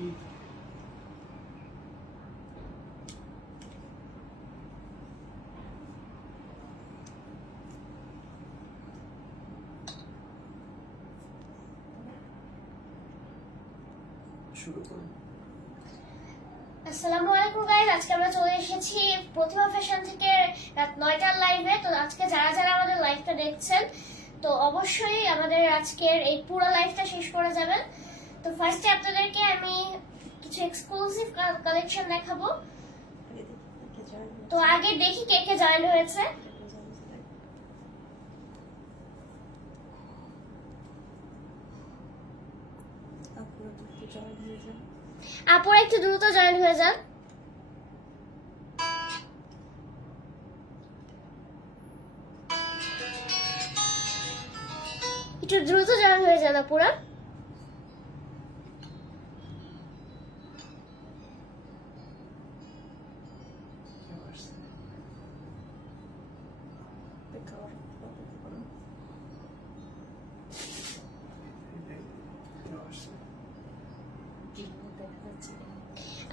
শুরু করুন। আসসালামু আলাইকুম গাইস, আজকে আমরা চলে এসেছি প্রতিভা ফ্যাশন থেকে রাত 9টার লাইভে। তো আজকে যারা যারা আমাদের লাইভটা দেখছেন তো অবশ্যই আমাদের আজকের এই পুরো লাইভটা শেষ করে যাবেন। তো ফার্স্টে আপনাদেরকে আমি কিছু এক্সক্লুসিভ কালেকশন দেখাবো। তো আগে দেখি কে কে জয়েন হয়েছে। আপুরা একটু দ্রুত জয়েন হয়ে যান। একটু দ্রুত জয়েন হয়ে যান আপুরা।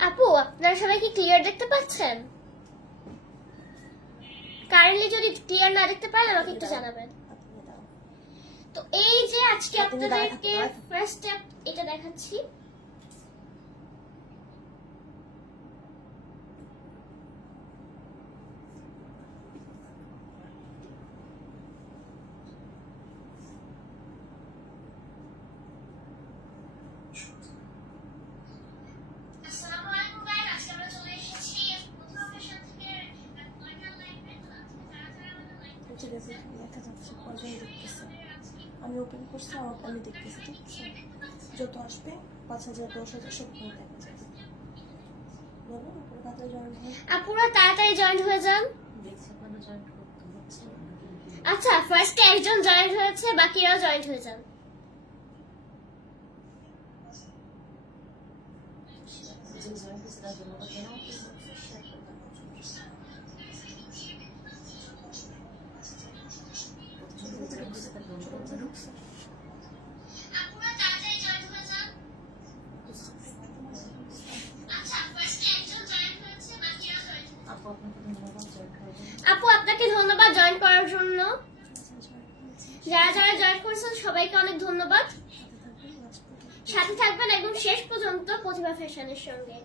আপু আপনারা সবাই কি ক্লিয়ার দেখতে পাচ্ছেন? কারেন্টলি যদি ক্লিয়ার না দেখতে পারেন আমাকে একটু জানাবেন। তো এই যে আজকে আপনাদেরকে ফার্স্ট স্টেপ এটা দেখাচ্ছি। আমি ওপেন করছি, আমি দেখতেছি, ঠিক আছে? যত আসবে 5,000 10,000 সব দেখা যাবে। বলো তাড়াতাড়ি জয়েন হয়ে আপুরা তাড়াতাড়ি জয়েন হয়ে যান। আচ্ছা ফার্স্টে একজন জয়েন হয়েছে, বাকিরাও জয়েন হয়ে যান। আপু আপনাকে ধন্যবাদ জয়েন করার জন্য। যারা যারা জয়েন করেছেন সবাইকে অনেক ধন্যবাদ। সাথে থাকবেন একদম শেষ পর্যন্ত প্রতিভা ফ্যাশনের সঙ্গে।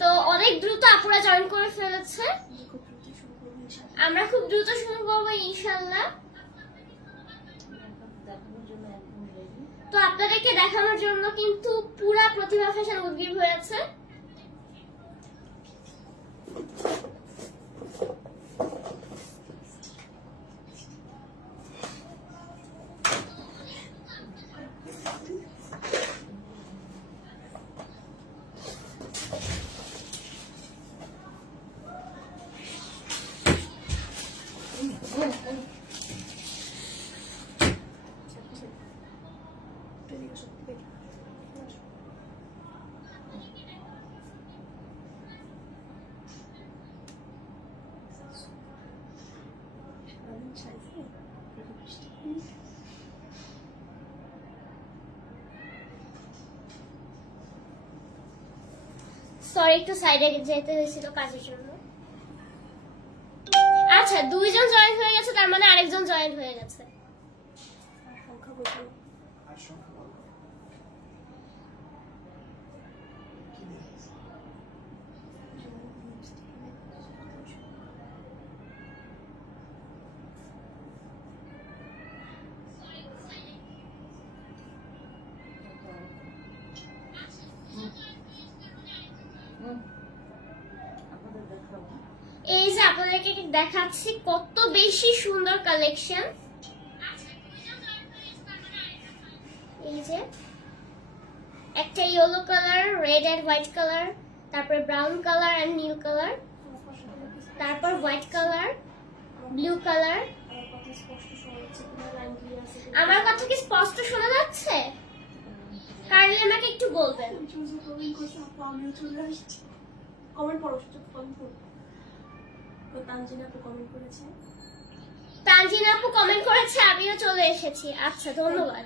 তো অনেক দ্রুত আপুরা জয়েন করে ফেলেছে। আমরা খুব দ্রুত শুরু করবো ইনশাআল্লাহ। তো আপনাদেরকে দেখানোর জন্য কিন্তু পুরা প্রতিভা ফ্যাশন উদ্গ্রীব হয়েছে। সরি একটু সাইডে যেতে হয়েছিল কাজের জন্য। আচ্ছা দুইজন জয়েন হয়ে গেছে, তার মানে আরেকজন জয়েন হয়ে গেছে। এই যে আপনাদেরকে দেখাচ্ছি কত বেশি সুন্দর কালেকশন। এই যে একটা yellow colour, red and white colour, তারপর ব্রাউন কালার এন্ড নীল কালার, তারপর হোয়াইট কালার, ব্লু কালার। আমার কথা কি স্পষ্ট শোনা যাচ্ছে? কাইন্ডলি আমাকে আমাদেরকে একটু বলবেন। কমেন্ট করছে আপু আমিও চলে আসছি। কমেন্ট পড়ো, শুধু কমেন্ট পড়ো। তো তানজিনা আপু কমেন্ট করেছে। তানজিনা আপু কমেন্ট করেছে আমিও চলে এসেছি। আচ্ছা, ধন্যবাদ।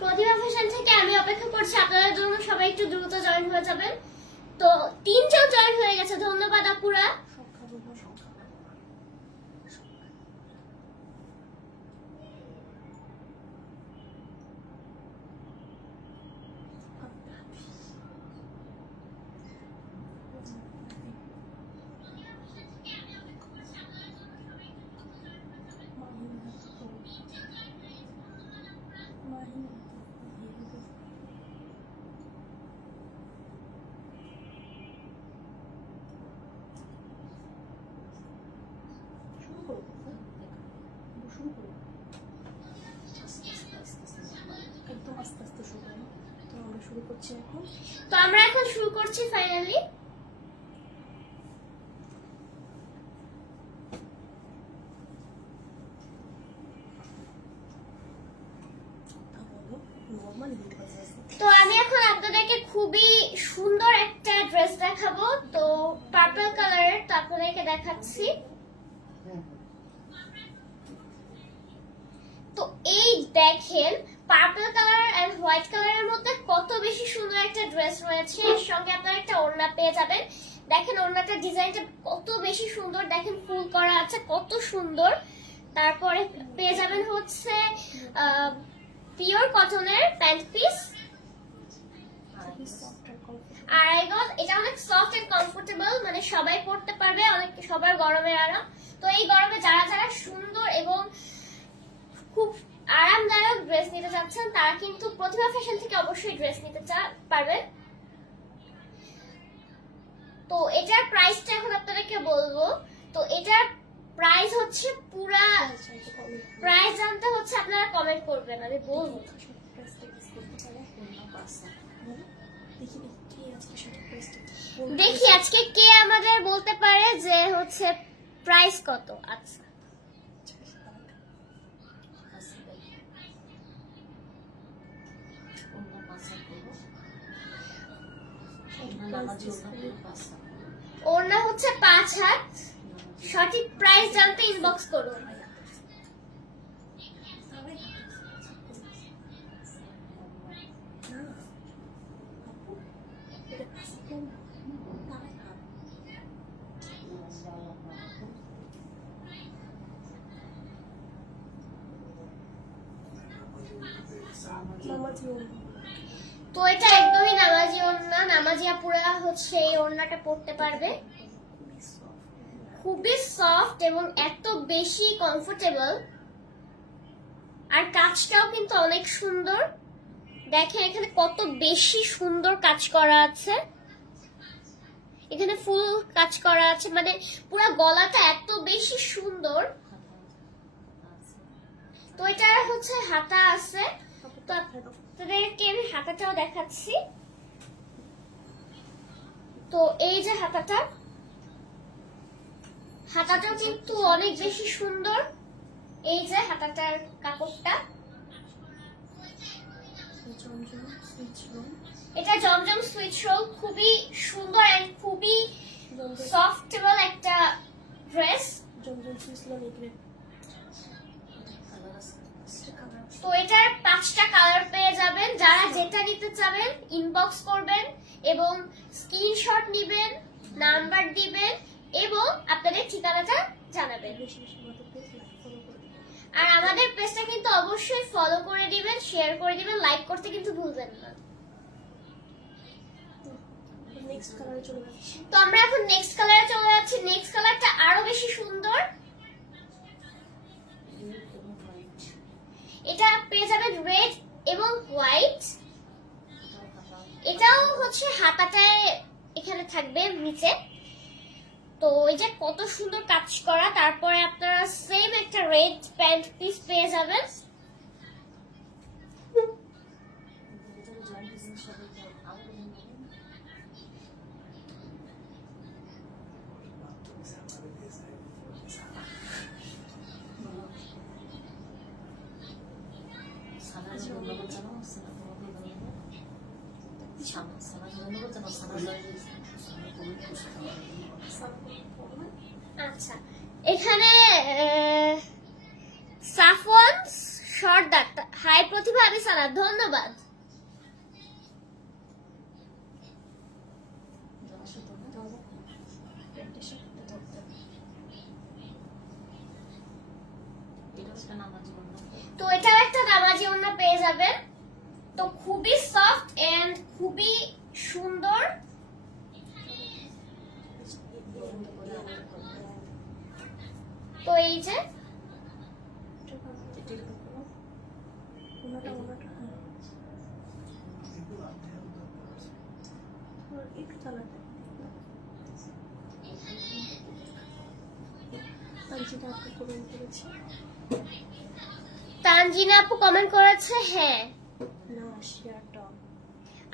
প্রতিভা ফ্যাশন থেকে আমি অপেক্ষা করছি আপনাদের জন্য, সবাই একটু দ্রুত জয়েন হয়ে যাবেন। তো 3 জন জয়েন হয়ে গেছে, ধন্যবাদ আপুরা। সংখ্যা বলবো, সংখ্যা একদম আস্তে আস্তে শুরু করো। তো আমরা শুরু করছি এখন। তো আমরা এখন শুরু করছি ফাইনালি। তো আমি এখন আপনাদেরকে খুবই সুন্দর একটা ড্রেস দেখাবো। তো পার্পল কালারের, তো আপনাদেরকে দেখাচ্ছি। তো এই দেখেন পার্পল কালার এন্ড হোয়াইট কালারের মধ্যে কত বেশি সুন্দর একটা ড্রেস রয়েছে। এর সঙ্গে আপনারা একটা ওড়না পেয়ে যাবেন। দেখেন ওড়নাটার ডিজাইনটা কত বেশি সুন্দর, দেখেন ফুল করা আছে, কত সুন্দর। তারপরে পেয়ে যাবেন হচ্ছে পিওর কটনের প্যান্ট পিস। আড়াই গজ, এটা অনেক সফট এন্ড কমফোর্টেবল, মানে সবাই পরতে পারবে, অনেক সবার গরমের আরাম। তো এই গরমে যারা যারা সুন্দর এবং খুব আরামদায়ক ড্রেস নিতে চাচ্ছেন তারা কিন্তু প্রতিভা ফ্যাশন থেকে অবশ্যই ড্রেস নিতে পারবেন। তো এটার প্রাইসটা এখন আপনাদেরকে বলবো। তো এটার প্রাইস হচ্ছে পুরা প্রাইস জানতে হচ্ছে আপনারা কমেন্ট করবেন, আমি বলবো। দেখি আজকে কে আমাদের বলতে পারে যে হচ্ছে প্রাইস কত। আচ্ছা, ওড়না হচ্ছে 5 হাত। সঠিক প্রাইস জানতে ইনবক্স করুন। তো এটা একদমই নামাজি ওড়না, নামাজি আপুরা হচ্ছে এই ওড়নাটা পরতে পারবে। খুবই সফট এবং এত বেশি কমফোর্টেবল, আর কাজটাও কিন্তু অনেক সুন্দর। দেখেন এখানে কত বেশি সুন্দর কাজ করা আছে, এখানে ফুল কাজ করা আছে, মানে পুরো গলাটা এত বেশি সুন্দর। তো এটা হচ্ছে হাতা আছে, তো আপনাদেরকে আমি হাতাটাও দেখাচ্ছি। তো এই যে হাতাটাও কিন্তু অনেক বেশি সুন্দর। এই যে হাতাটার কাপড়টা, এটা জমজম সুইচ রোল, খুবই সুন্দর এন্ড খুবই সফটেবল একটা ড্রেস। তো এটার 5টা কালার পেয়ে যাবেন। যারা যেটা নিতে চাবেন ইনবক্স করবেন এবং স্ক্রিনশট নেবেন, নাম্বার দিবেন, এবং আপনাদের ঠিকানাটা জানাবেন। বেশি বেশি আমাদের পেজ লাইক ফলো করে দিবেন। আর আমাদের পেজটা কিন্তু অবশ্যই ফলো করে দিবেন, শেয়ার করে দিবেন, লাইক করতে কিন্তু ভুলবেন না। নেক্সট কালারে চলে যাচ্ছি। তো আমরা এখন নেক্সট কালারে চলে যাচ্ছি। নেক্সট কালারটা আরো বেশি সুন্দর। এটা পেয়ে যাবেন রেড এবং হোয়াইট। এটাও হচ্ছে হাতাটায় এখানে থাকবে নিচে। তো এই যে কত সুন্দর কাজ করা। তারপরে আপনারা সেম একটা রেড প্যান্ট পিস পেয়ে যাবেন। আচ্ছা, এখানে সাফওয়ান সর্দার, হাই প্রতিভা আবিসানা, ধন্যবাদ। তো এটাও একটা নামাজি ওড়না পেয়ে যাবেন। তো খুবই সফট এন্ড খুবই সুন্দর। তো এই যে তানজিনা আপু কমেন্ট করেছে হ্যাঁ। না শেয়ারটা।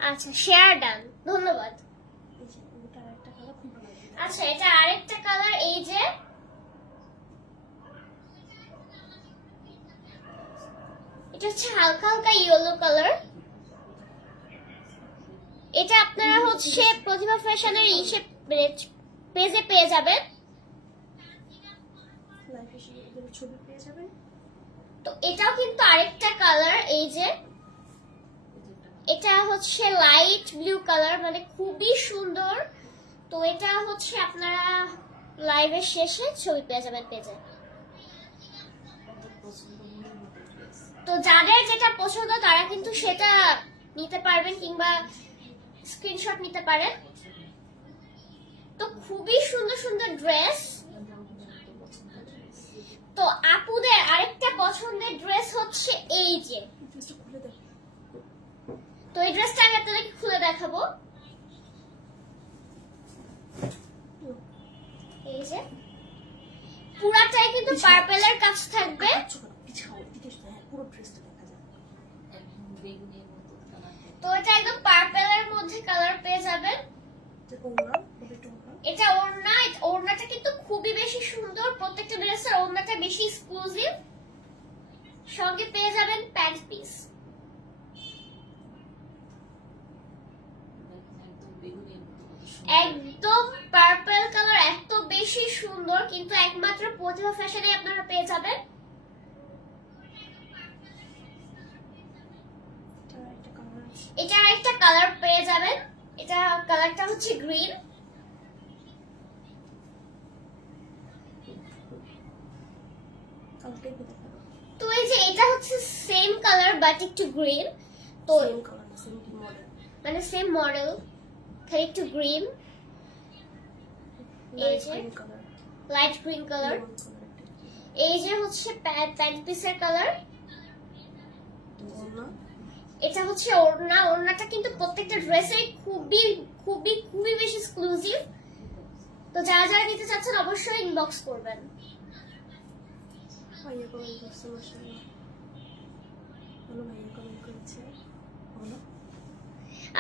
আচ্ছা শেয়ার ডান, ধন্যবাদ। এই যে ওটা একটা কালার খুব ভালো লাগে। আচ্ছা এটা আরেকটা কালার। এই যে এটা হচ্ছে হালকা হালকা ইয়েলো কালার। এটা আপনারা হচ্ছে প্রতিভা ফ্যাশনের পেজে পেয়ে যাবেন। লাইফ এর ছবি পেয়ে যাবেন। তো এটাও কিন্তু আরেকটা কালার। এই যে এটা হচ্ছে লাইট ব্লু কালার, মানে খুবই সুন্দর। তো এটা হচ্ছে আপনারা লাইভের শেষে ছবি পেয়ে যাবেন পেজে। তো যাদের যেটা পছন্দ তারা কিন্তু সেটা নিতে পারবেন কিংবা স্ক্রিনশট নিতে পারেন। তো খুবই সুন্দর সুন্দর ড্রেস। তো আপুদের আরেকটা পছন্দের ড্রেস হচ্ছে এই যে, খুলে দেখ। তো এই ড্রেসটা আমি আপনাদেরকে খুলে দেখাবো। এই যে পুরাটাই কিন্তু পার্পেলের কাজ থাকবে। পুরো ড্রেসটা দেখা যায়। তো এটা একদম পার্পেলের মধ্যে কালার পেয়ে যাবেন। এটা ওড়না, ওড়নাটা কিন্তু খুবই বেশি সুন্দর। প্রত্যেকটা ড্রেসের ওড়নাটা বেশি এক্সক্লুসিভ। সঙ্গে পেয়ে যাবেন প্যান্ট পিস। একদম পার্পল কালার, এত বেশি সুন্দর, কিন্তু একমাত্র প্রতিভা ফ্যাশনে আপনারা পেয়ে যাবেন। এটা একটা কালার পেয়ে যাবেন। এটা কালারটা হচ্ছে গ্রিন। তো এই যে এটা হচ্ছে সেম কালার বাট একটু গ্রিন। তো মানে সেম মডেল, খালি একটু গ্রিন। এই যে লাইট গ্রিন কালার। এই যে হচ্ছে প্যান্ট পিসের কালার। এটা হচ্ছে ওড়না। ওড়নাটা কিন্তু প্রত্যেকটা ড্রেসে খুবই খুবই খুবই বেশি এক্সক্লুসিভ। তো যারা যারা নিতে চাচ্ছেন অবশ্যই ইনবক্স করবেন।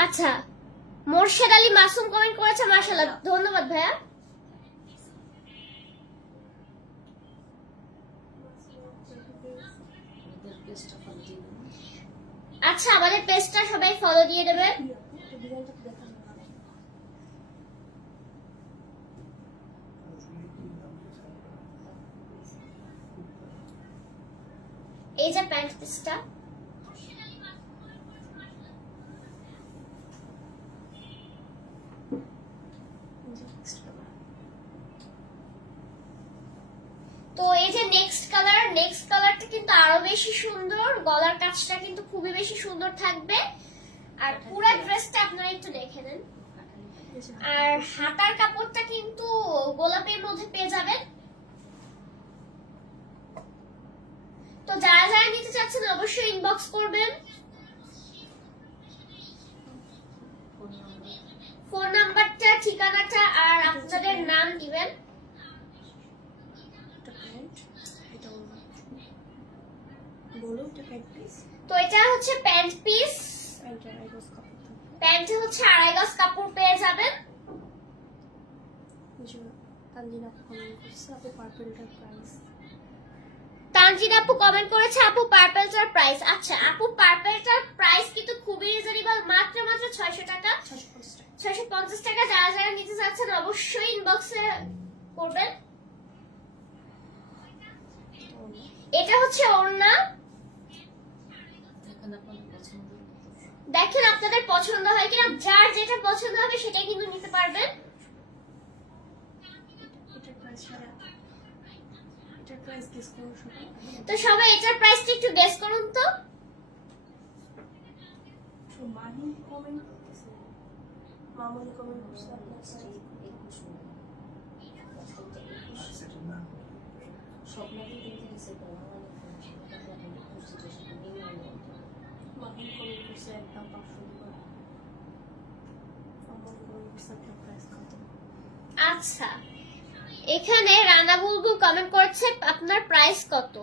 আচ্ছা, মোর্শেদ আলী মাসুম কমেন্ট করেছে, মাশাআল্লাহ, ধন্যবাদ ভাইয়া। আচ্ছা আমাদের পেজটা সবাই ফলো দিয়ে দেবেন। এই যে প্যান্ট পিসটা। তো এই যে নেক্সট কালারটা কিন্তু আরো বেশি সুন্দর, গলার কাজটা কিন্তু খুবই বেশি সুন্দর থাকবে। আর পুরো ড্রেসটা আপনারা একটু দেখে নেন। এই যে আর হাতার কাপড়টা কিন্তু গোলাপের মধ্যে পেয়ে যাবেন। তো যারা যারা নিতে চাচ্ছেন অবশ্যই ইনবক্স করবেন। ফোন নাম্বারটা, ঠিকানাটা আর আপনাদের নাম দিবেন। এটা প্যান্ট, এটা ওড়না। বলো এটা প্যান্ট পিস, তো এটা হচ্ছে প্যান্ট পিস, প্যান্টের আইগস কাপড় থাকবে। প্যান্টে হচ্ছে 2.5 গজ কাপড় পেয়ে যাবেন। এই যে তানজিনা কমেন্ট করছে আপু পার্পলটার প্রাইস। তানজিনা আপু কমেন্ট করেছে আপু পার্পলটার প্রাইস। আচ্ছা আপু পার্পলটার প্রাইস কিন্তু খুবই রিজনেবল, মাত্র 600 টাকা, 650 টাকা। 650 টাকা। যারা যারা নিতে চাচ্ছেন অবশ্যই ইনবক্সে করবেন। এটা ওড়না। এটা হচ্ছে ওড়না। দেখেন আপনাদের পছন্দ হয় কিনা, যার যেটা পছন্দ হবে সেটা কিন্তু নিতে পারবেন। এটার প্রাইস 8.5। এটার প্রাইস গেস করো সবাই। তো সবাই এটার প্রাইসটা একটু গেস করুন তো। তো মাহিন কমেন্ট করতেছে, মামুনি কমেন্ট করছে আপনার সাথে। সেটা না মাহিন কমেন্ট করছে একদম 500 টাকা। মামুনি কমেন্ট করছে আপনার প্রাইস কত? আচ্ছা এখানে রানা বুলবুল কমেন্ট করেছে আপনার প্রাইস কত।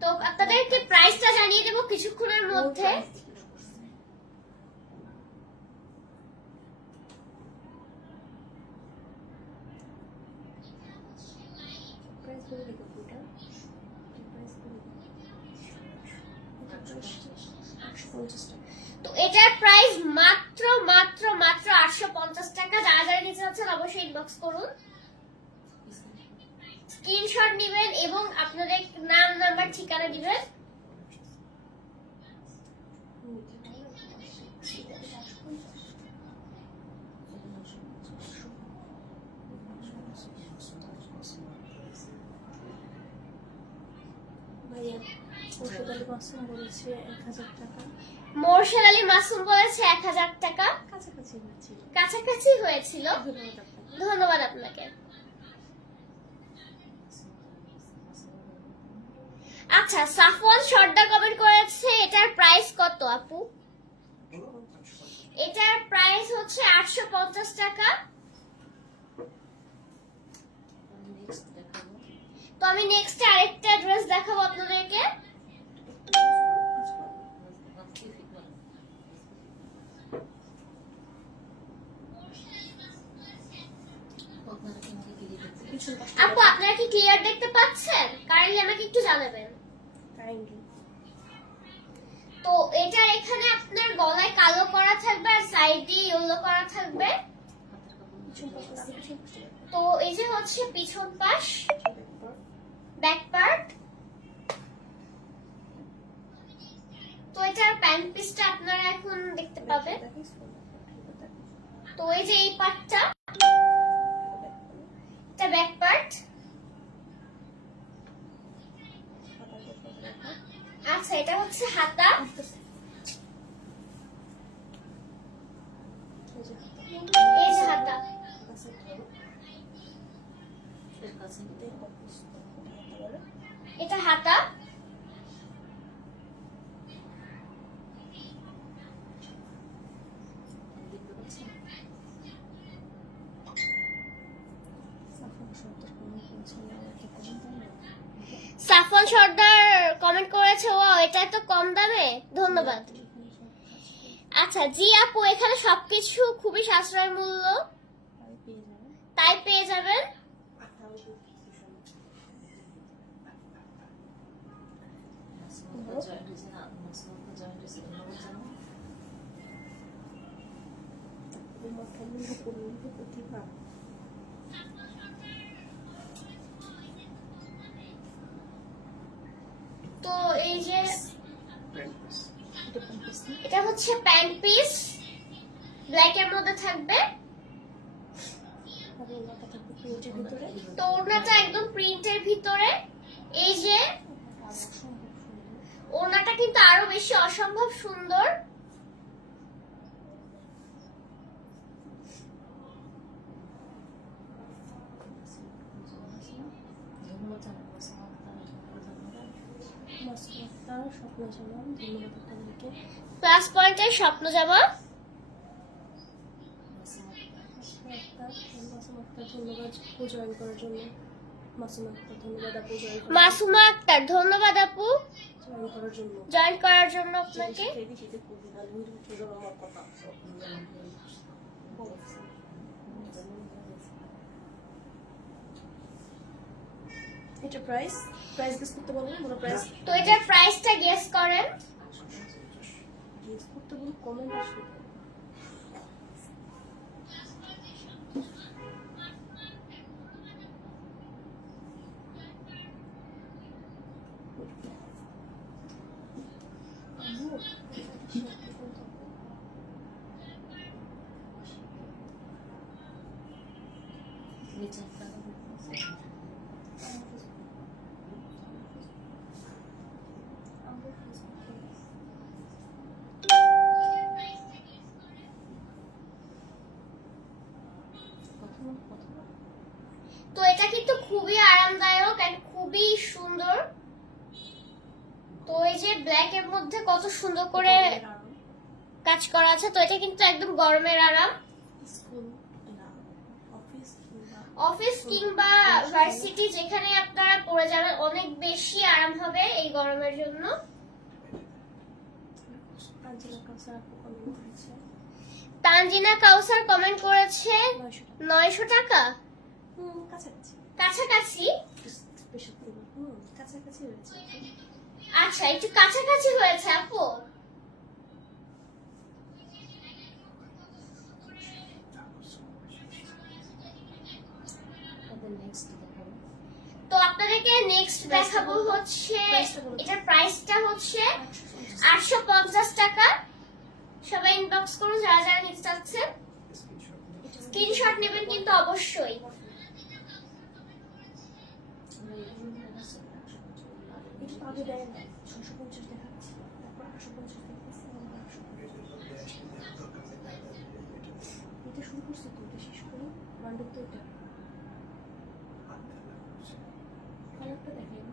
তো আপনাদেরকে প্রাইসটা জানিয়ে দেবো কিছুক্ষণের মধ্যে। প্রাইস বলে দেখো পুরোটা। প্রাইস বলে দেখো। এটা প্রাইস 850 টাকা। তো এটার প্রাইস মাত্র মাত্র মাত্র 850 টাকা। যারা যারা নিতে চাচ্ছেন অবশ্যই ইনবক্স করুন, স্ক্রিনশট নেবেন এবং আপনাদের নাম, নাম্বার, ঠিকানা দিবেন। ভাইয়া ওষুধ আলী মাসুম বলেছে 1000 টাকা। মোরশেদ আলী মাসুম বলেছে 1000 টাকা। কাছাকাছি হয়েছিল। কাছাকাছি হয়েছিল, ধন্যবাদ আপনাকে। ধন্যবাদ আপনাকে। আচ্ছা সাফওয়ান সর্দার কমেন্ট করেছে এটার প্রাইস কত আপু। এটার প্রাইস হচ্ছে 850 টাকা। তো আমি নেক্সট আরেকটা ড্রেস দেখাবো আপনাদেরকে। পিছন পাশে আপু আপনারা কি ক্লিয়ার দেখতে পাচ্ছেন? কাইন্ডলি আমাকে একটু জানাবেন। কাইন্ডলি। তো এটার এখানে আপনার গলায় কালো করা থাকবে আর সাইডে ইয়েলো করা থাকবে। পিছন পাশে আগে পিছন পাশে তো এই যে হচ্ছে পিছন পাশ, দেখো। Back part. তো এটার প্যান্ট পিসটা আপনারা এখন দেখতে পাবেন। তো এই যে এই পার্টটা, এটা ব্যাক পার্ট। আচ্ছা এটা হচ্ছে হাতা। এই যে হাতা, এটা হাতা। সাফওয়ান সর্দার কমেন্ট করেছে ও এটা তো কম দামে, ধন্যবাদ। আচ্ছা জি আপু এখানে সবকিছু খুবই সাশ্রয় মূল্য, তাই পেয়ে যাবেন। তো এই যে এটা হচ্ছে প্যান্ট পিস, ব্ল্যাক এর মধ্যে থাকবে। প্রিন্টের ভিতরে তো ওড়নাটা একদম প্রিন্টের ভিতরে। এই যে অসম্ভব সুন্দর। ওড়নাটা কিন্তু আরো বেশি অসম্ভব সুন্দর। মাস্টার স্বপ্ন জানাম, ধন্যবাদ আপনাদেরকে। প্লাস পয়েন্টের স্বপ্ন জামা। মাসুম আক্তার ধন্যবাদ আপু জয়েন করার জন্য। মাসুম আক্তার ধন্যবাদ আপু মাসুমা আক্তার ধন্যবাদ আপু জয়েন করার জন্য। জয়েন করার জন্য আপনাকে। এটা প্রাইস গেস করতে বলেন, বলো প্রাইস তো এটার প্রাইসটা গেস করেন। গেস করতে বলো, কমেন্ট আসবে। তো এটা কিন্তু খুবই আরামদায়ক এন্ড খুবই সুন্দর। তো এই যে ব্ল্যাক এর মধ্যে কত সুন্দর করে কাজ করা আছে। তো এটা কিন্তু একদম গরমের আরাম। অফিস কিংবা ভার্সিটি যেখানে আপনারা পরে যাবেন অনেক বেশি আরাম হবে এই গরমের জন্য। তানজিনা কাউসার কমেন্ট করেছে 900 টাকা। কাছাকাছি। কাছাকাছি হয়েছে। আচ্ছা একটু কাছাকাছি হয়েছে আপু। তো আপনাদেরকে নেক্সট দেখাবো হচ্ছে এটার প্রাইসটা হচ্ছে 850 টাকা। সবাই ইনবক্স করুন যারা যারা নিতে চাচ্ছেন। স্ক্রিনশট নেবেন কিন্তু অবশ্যই। আগে দেয় না 650 দেখাচ্ছি, তারপর 850 দেখতেছি, এটা শুরু করছে তো, এটা শেষ করি। বান্ডেল তো এটা কালারটা দেখাই না।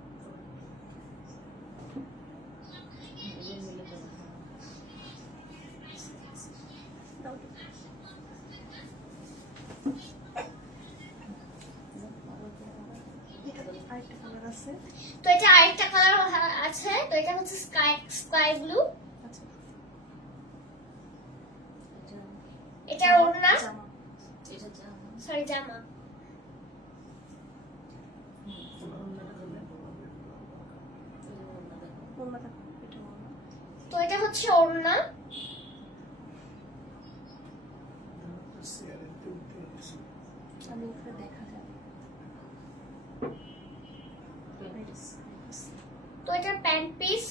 আরেকটা কালার আছে। তো এটা আরেকটা কালার আছে। তো এটা হচ্ছে স্কাই ব্লু। আচ্ছা, এটা ওড়না, জামা। সরি জামা। ওড়না থাকবে, এটা ওড়না। তো এটা হচ্ছে ওড়না। আমি এটা দেখা যাবে। তো এটা প্যান্ট পিস।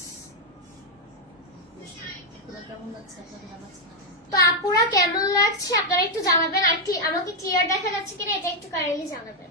তো আপুরা কেমন লাগছে আপনারা একটু জানাবেন। আর কি আমাকে ক্লিয়ার দেখা যাচ্ছে কিনা এটা একটু কাইন্ডলি জানাবেন।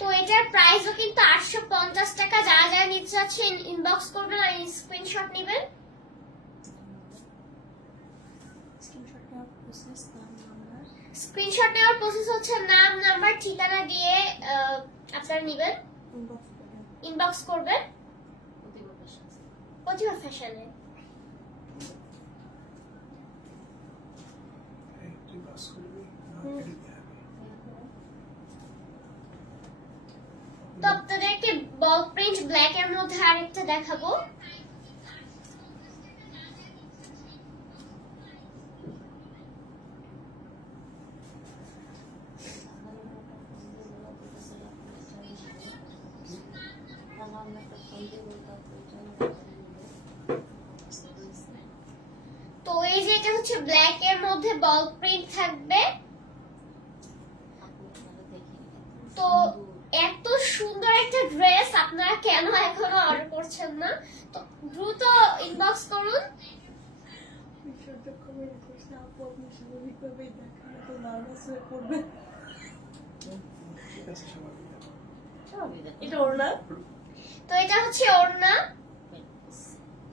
তো এটার প্রাইসও কিন্তু 850 টাকা। যারা যারা নিতে চাচ্ছেন ইনবক্স করবেন আর স্ক্রিনশট নেবেন। স্ক্রিনশট নেওয়ার প্রসেস হচ্ছে নাম, নাম্বার, ঠিকানা দিয়ে আপনারা নেবেন, ইনবক্স করবেন প্রতিভা ফ্যাশনে। তো আপনাদেরকে বল প্রিন্ট ব্ল্যাক এর মধ্যে আরেকটা দেখাবো। ব্ল্যাক এর মধ্যে বল প্রিন্ট থাকবে। তো এত সুন্দর একটা ড্রেস আপনারা কেন এখনো অর্ডার করছেন না? তো দ্রুত ইনবক্স করুন। বিষয়টা খুবই রিকোয়েস্ট না, আপু আপনি স্বাভাবিকভাবেই দেখেন, তো নার্ভাস হয়ে পড়বেন। ঠিক আছে, স্বাভাবিক। এটা ওড়না, তো এটা হচ্ছে ওড়না।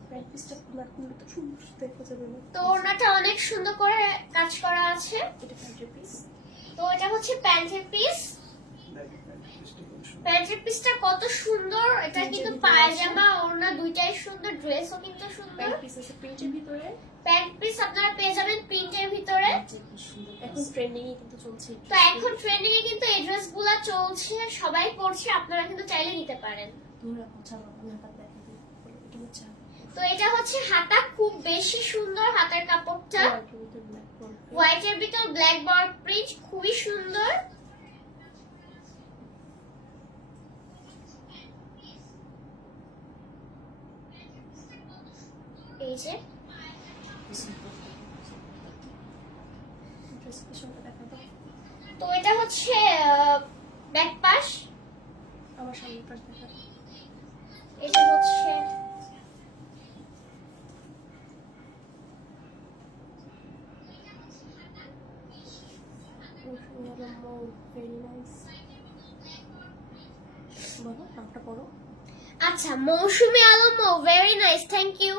প্যান্ট পিসটা না খুললে তো সুন্দর দেখা যাবে না। তো ওড়নাটা অনেক সুন্দর করে কাজ করা আছে। এটা প্যান্টের পিস। তো এটা হচ্ছে প্যান্টের পিস। দেখেন, প্যান্টটা কত সুন্দর। প্যান্টের পিসটা কত সুন্দর। এটা কিন্তু পায়জামা ওড়না দুইটাই সুন্দর, ড্রেসও কিন্তু সুন্দর। প্যান্ট পিস আছে প্রিন্টের ভিতরে। প্যান্ট পিস আপনারা পেয়ে যাবেন প্রিন্টের ভিতরে। এখন ট্রেন্ডিং এ কিন্তু চলছে। তো এখন ট্রেন্ডিং এ কিন্তু এই ড্রেসগুলো চলছে, সবাই পরছে, আপনারা কিন্তু চাইলে নিতে পারেন। দূর রাখো, ছাড়ো, আমি হাত দেখে দিই। এটা হচ্ছে তো এটা হচ্ছে হাতা, খুব বেশি সুন্দর হাতার কাপড়টা। হোয়াইটের ভিতর ব্ল্যাক বর্ড প্রিন্ট, খুবই সুন্দর। এই যে ড্রেস পিছনটা দেখা দাও। তো এটা হচ্ছে ব্যাক পাশ। আমার সামনের পাশ দেখা দাও। এটা হচ্ছে ভেরি নাইস। বলো নামটা পড়ো। আচ্ছা, Moushumi Alam, very nice, thank you.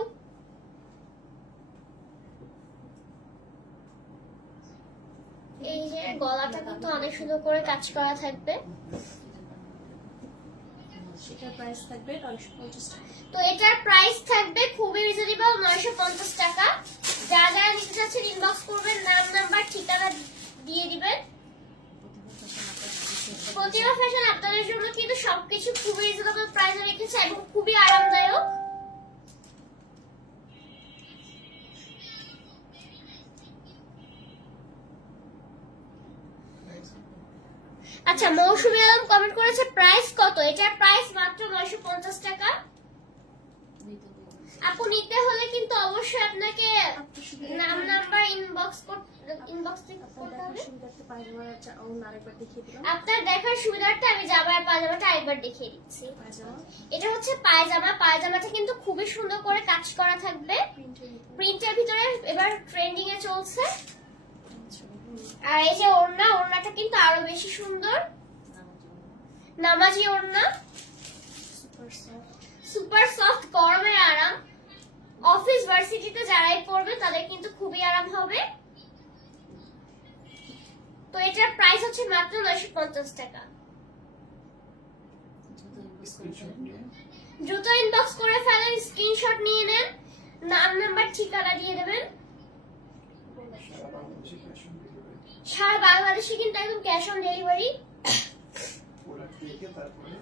এই যে গলাটা কিন্তু অনেক সুন্দর করে কাজ করা থাকবে। এটার প্রাইস থাকবে 950 টাকা। তো এটার প্রাইস থাকবে খুবই রিজনেবল, 950 টাকা। যারা যারা নিতে চাচ্ছেন ইনবক্স করবেন, নাম নাম্বার ঠিকানা দিয়ে দিবেন। প্রতিমা ফ্যাশন আপনাদের জন্য কিন্তু সবকিছু খুবই রিজনেবল প্রাইসে রেখেছে এবং খুবই আরামদায়ক। আচ্ছা, মৌসুমী আলম কমেন্ট করেছে প্রাইস কত? এটার প্রাইস মাত্র 950 টাকা। আপু নিতে হলে কিন্তু অবশ্যই আপনাকে নাম নাম্বার ইনবক্স করতে হবে। আপনার দেখার সুবিধার্থে আমি জামার পায়জামাটা আরেকবার দেখিয়ে দিচ্ছি। এটা হচ্ছে পায়জামা। পায়জামাটা কিন্তু খুবই সুন্দর করে কাজ করা থাকবে প্রিন্টের ভিতরে, এবার ট্রেন্ডিং এ চলছে। আর এই যে ওড়না, ওড়নাটা কিন্তু আরো বেশি সুন্দর, নামাজি ওড়না, সুপার সফট, গরমের আরাম। অফিস ভার্সিটিতে যারাই পড়বে তাদের কিন্তু খুবই আরাম হবে। তো এটার প্রাইস হচ্ছে মাত্র 950 টাকা। দ্রুত ইনবক্স করে ফেলেন, স্ক্রিনশট নিয়ে নেন, নাম নাম্বার ঠিকানা দিয়ে দেবেন। সারা বাংলাদেশে কিন্তু একদম ক্যাশ অন ডেলিভারি। প্রোডাক্ট দেখে তারপরে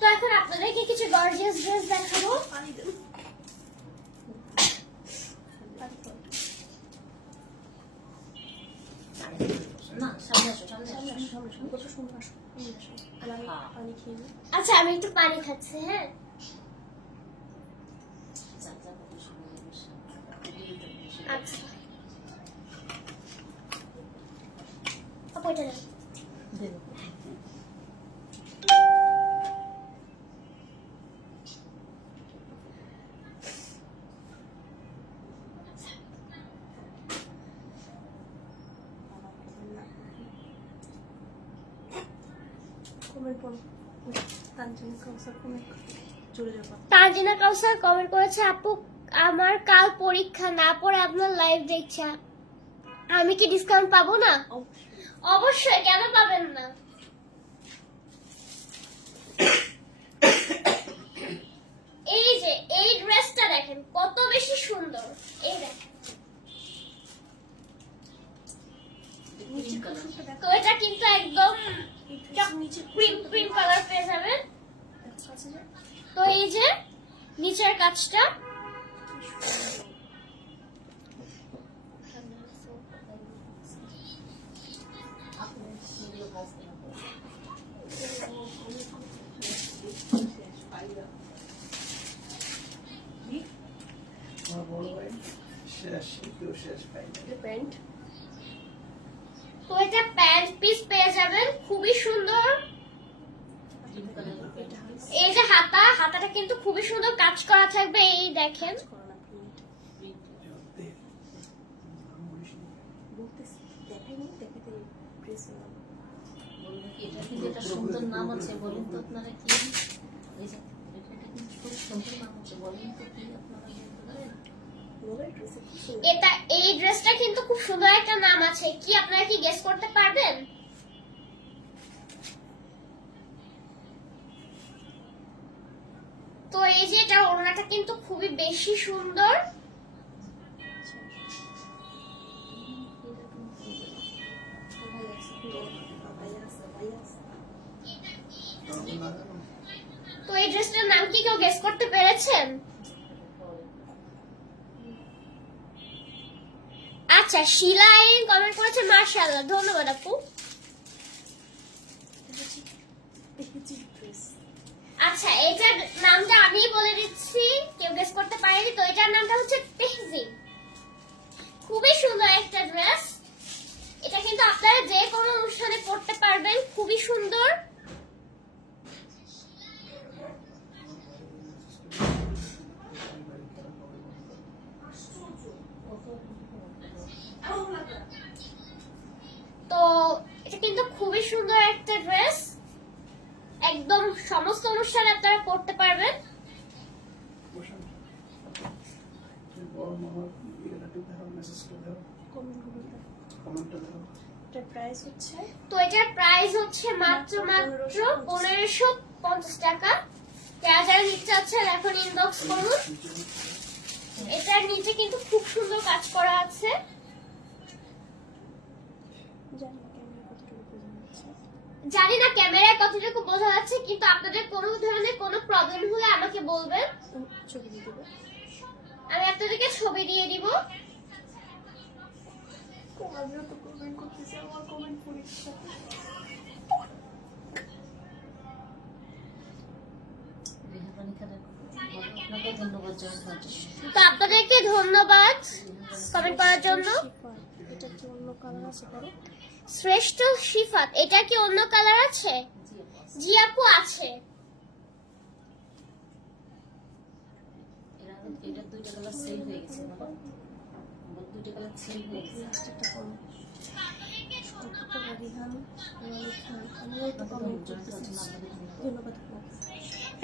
তো এখন আপনাদেরকে কিছু গর্জিয়াস ড্রেস দেখাবো। আচ্ছা, আমি একটু পানি খাচ্ছি। হ্যাঁ, আচ্ছা আপু এটা নেন। তানজিনা কাউসার কমেন্ট করেছে, আপু আমার কাল পরীক্ষা, না পড়ে আপনার লাইভ দেখছে, আমি কি ডিসকাউন্ট পাবো না? অবশ্যই, কেন পাবেন না? এই যে এই ড্রেসটা দেখেন কত বেশি সুন্দর। এই দেখেন, তো এটা কিন্তু একদম ক্রিম ক্রিম কালার পেয়ে যাবেন। নিচের কাজটা আমার বড় ভাই শেষ, কেউ শেষ পাই না। প্যান্ট তো এটা প্যান্ট পিস পেয়ে যাবেন, খুবই সুন্দর। এই যে হাতাটা কিন্তু খুবই সুন্দর কাজ করা থাকবে, এই দেখেন। করোনা প্রিন্ট বলতেছি দেখাইনি, দেখাতে প্রেস এটা কিন্তু একটা সুন্দর নাম আছে, বলুন তো আপনারা কি? এই যে এটা কিন্তু খুব সুন্দর নাম আছে, বলুন তো কি আপনারা বলতে পারেন? বলে ড্রেসে কি সুন্দর। এটা এই ড্রেসটা কিন্তু খুব সুন্দর একটা নাম আছে, কি আপনারা কি গেস করতে পারবেন? তো এই যে এটা ওড়নাটা কিন্তু খুবই বেশি সুন্দর। তো এই ড্রেসটার নাম কি কেউ গেস করতে পেরেছেন? আচ্ছা, শিলা আইরিন কমেন্ট করেছে, মাশাআল্লাহ, ধন্যবাদ আপু। দেখেছি ড্রেস আচ্ছা, এটার নামটা আমি বলে দিচ্ছি, কেউ গেস করতে পারেনি। তো এটার নামটা হচ্ছে তেহজিন। খুবই সুন্দর একটা ড্রেস। এটা কিন্তু আপনারা যে কোনো অনুষ্ঠানে পরতে পারবেন, খুবই সুন্দর। তো এটা কিন্তু খুবই সুন্দর একটা ড্রেস, একদম সমস্ত অনুষ্ঠানে আপনারা পরতে পারবেন। বসান। তুমি বড় মামার ইয়েটা একটু দাও, মেসেজ করে দাও, কমেন্টগুলো কমেন্টটা দাও। এটার প্রাইস হচ্ছে তো এটার প্রাইস হচ্ছে মাত্র 1550 টাকা। যারা যারা নিতে চাচ্ছেন এখন ইনবক্স করুন। এটার নিচে কিন্তু খুব সুন্দর কাজ করা আছে। জানি না ক্যামেরা কতটুকু বোঝা জানি না ক্যামেরায় কতটুকু বোঝা যাচ্ছে। যাচ্ছে, কিন্তু আপনাদের কোনো ধরনের কোনো প্রবলেম হলে আমাকে বলবেন, ছবি দিয়ে দেবো। আমি আপনাদেরকে ছবি দিয়ে দিব। আমিও তো কমেন্ট করতেছি, আমার কমেন্ট পরীক্ষা। রেহাবানি খানের আপনাকে ধন্যবাদ জয়েন করার জন্য। তো আপনাদেরকে ধন্যবাদ কমেন্ট করার জন্য। এটা কি অন্য কালার আছে পরে? শ্রেষ্ঠ শিফাত, এটা কি অন্য কালার আছে? জি জি আপু আপু। আছে। এটা দুইটা কালার সেল হয়ে গেছে, বাবা দুইটা কালার সেল হয়ে গেছে। লাস্ট একটা কমেন্ট রিহান রনি খান, আমিও তো কমেন্ট করতেছি, ধন্যবাদ আপনাকে।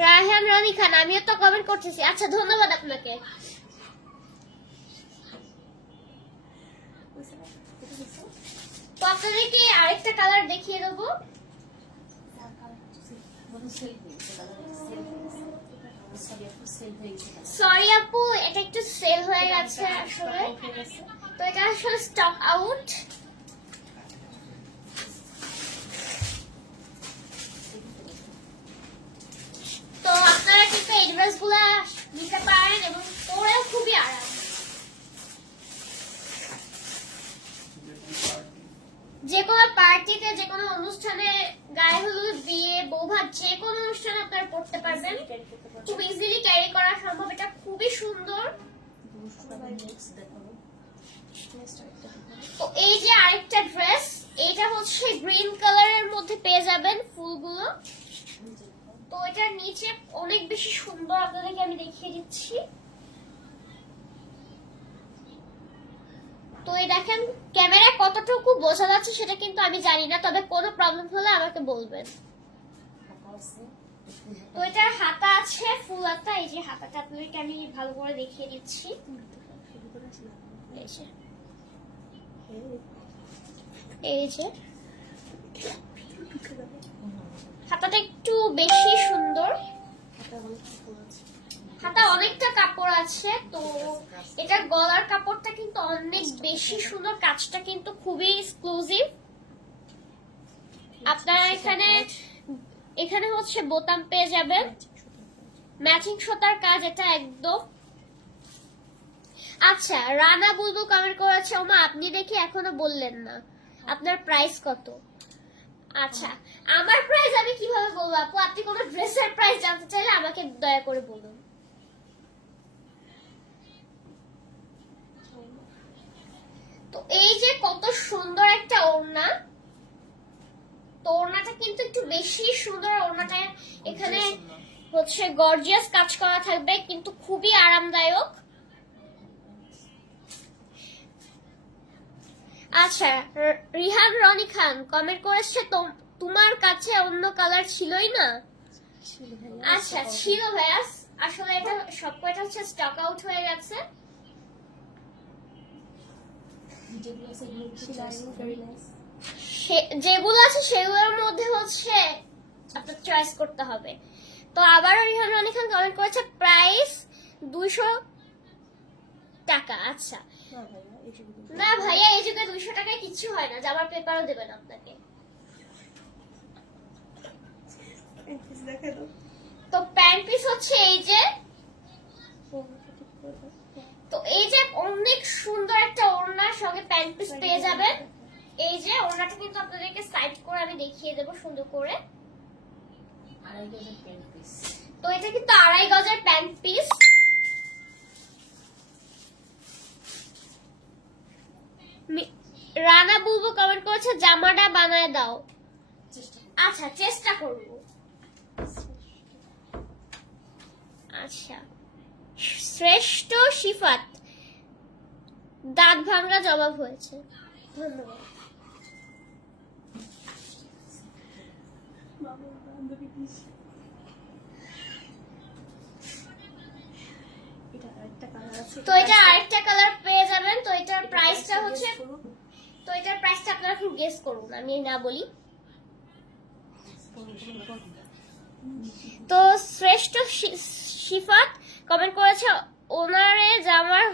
রায়হান রনি খান, আমিও তো কমেন্ট করতেছি। আচ্ছা, ধন্যবাদ আপনাকে। বুঝতে পারছো? এটা বুঝছো? তো আপনাদেরকে আরেকটা কালার দেখিয়ে দেবো। আর কালার হচ্ছে বলুন সেল হয়ে গেছে, কালার সেল হয়ে গেছে। সরি আপু, সেল হয়ে গেছে কালার। সরি আপু, এটা একটু সেল হয়ে গেছে আসলে। হয়ে গেছে। তো এটা আসলে স্টক আউট। তো আপনারা কিন্তু এই ড্রেসগুলো নিতে পারেন এবং পরে খুবই আরাম। যে কোনো পার্টিতে, যে কোনো অনুষ্ঠানে, গায়ে হলুদ, বিয়ে, বৌভাত, যে কোনো অনুষ্ঠানে আপনারা পড়তে পারবেন, খুব ইজিলি ক্যারি করা সম্ভব। এটা খুবই সুন্দর। তারপর নেক্সট দেখাবো। নেক্সট আরেকটা দেখাবো। তো এই যে আরেকটা ড্রেস, এটা হচ্ছে গ্রিন কালারের মধ্যে পেয়ে যাবেন ফুলগুলো। তো এটার নিচে অনেক বেশি সুন্দর, আপনাদেরকে আমি দেখিয়ে দিচ্ছি। তো এই দেখেন, ক্যামেরায় কতটুকু বোঝা যাচ্ছে সেটা কিন্তু আমি জানি না, তবে কোনো প্রবলেম হলে আমাকে বলবেন। হাতা আছে, তো এটার হাতা আছে, ফুল হাতা। এই যে হাতাটা আপনাদেরকে আমি ভালো করে দেখিয়ে দিচ্ছি। শুরু করে আসি না। এই যে, এই এই যে ঢুকে যাবে। হাতাটা একটু বেশি সুন্দর। এটা অনেক কাপড় আছে। হাতা অনেকটা কাপড় আছে। তো এটার গলার কাপড়টা কিন্তু অনেক বেশি সুন্দর, কাজটা কিন্তু খুবই এক্সক্লুসিভ। আপনারা এখানে হচ্ছে বোতাম পেয়ে যাবেন। ম্যাচিং সুতার কাজ এটা একদম। আচ্ছা, রানা বুলবুল কমেন্ট করেছে, ওমা আপনি দেখি এখনো বললেন না আপনার প্রাইস কত। আচ্ছা, আমার প্রাইস আমি কিভাবে বলবো আপু? আপনি কোনো ড্রেসের প্রাইস জানতে চাইলে আমাকে দয়া করে বলুন। তো এই যে কত সুন্দর একটা ওড়না, তো ওড়নাটা কিন্তু একটু বেশি সুন্দর। ওড়নাটা এখানে হচ্ছে গর্জিয়াস কাজ করা থাকবে, কিন্তু খুবই আরামদায়ক। আচ্ছা, রিহান রনি খান কমেন্ট করেছে, তোমার কাছে অন্য কালার ছিলই না? আচ্ছা ছিল ভাইয়া, আসলে এটা সব কয়টা হচ্ছে স্টক আউট হয়ে গেছে। যেগুলো আছে এগুলো একটু choice করুন। Very nice. যেগুলো আছে সেগুলোর মধ্যে হচ্ছে আপনার চয়েস করতে হবে। তো আবার রিহান রনি খান কমেন্ট করেছে প্রাইস 200 টাকা। আচ্ছা না ভাইয়া, এই না ভাইয়া, এই যুগে যুগে 200 টাকায় কিছু হয় না, জামার পেপারও দেবেন আপনাকে। দেখে দাও। তো প্যান্ট পিস হচ্ছে এই যে, ওড়নাটা ঠিক করে দাও। তো এই যে অনেক সুন্দর একটা ওড়নার সঙ্গে প্যান্ট পিস পেয়ে যাবেন। এই যে ওড়নাটা কিন্তু আপনাদেরকে সাইড করে আমি দেখিয়ে দেবো সুন্দর করে। 2.5 গজের প্যান্ট পিস। তো এটা কিন্তু 2.5 গজের প্যান্ট পিস। রানা বুলবু কমেন্ট করেছে জামাটা বানায় দাও। চেষ্টা করুন। আচ্ছা চেষ্টা করব। আচ্ছা, শ্রেষ্ঠ সিফাত দাঁত ভাঙা জবাব হয়েছে, ধন্যবাদ। বাবা, বান্ধবী প্লিজ। এটা আরেকটা কালার আছে। তো এটা আরেকটা কালার পেয়ে যাবেন। তো এটার প্রাইসটা হচ্ছে, তো এটার প্রাইসটা আপনারা একটু গেস করুন, আমি না বলি। তো শ্রেষ্ঠ সিফাত কমেন্ট করেছে ওনারে জামার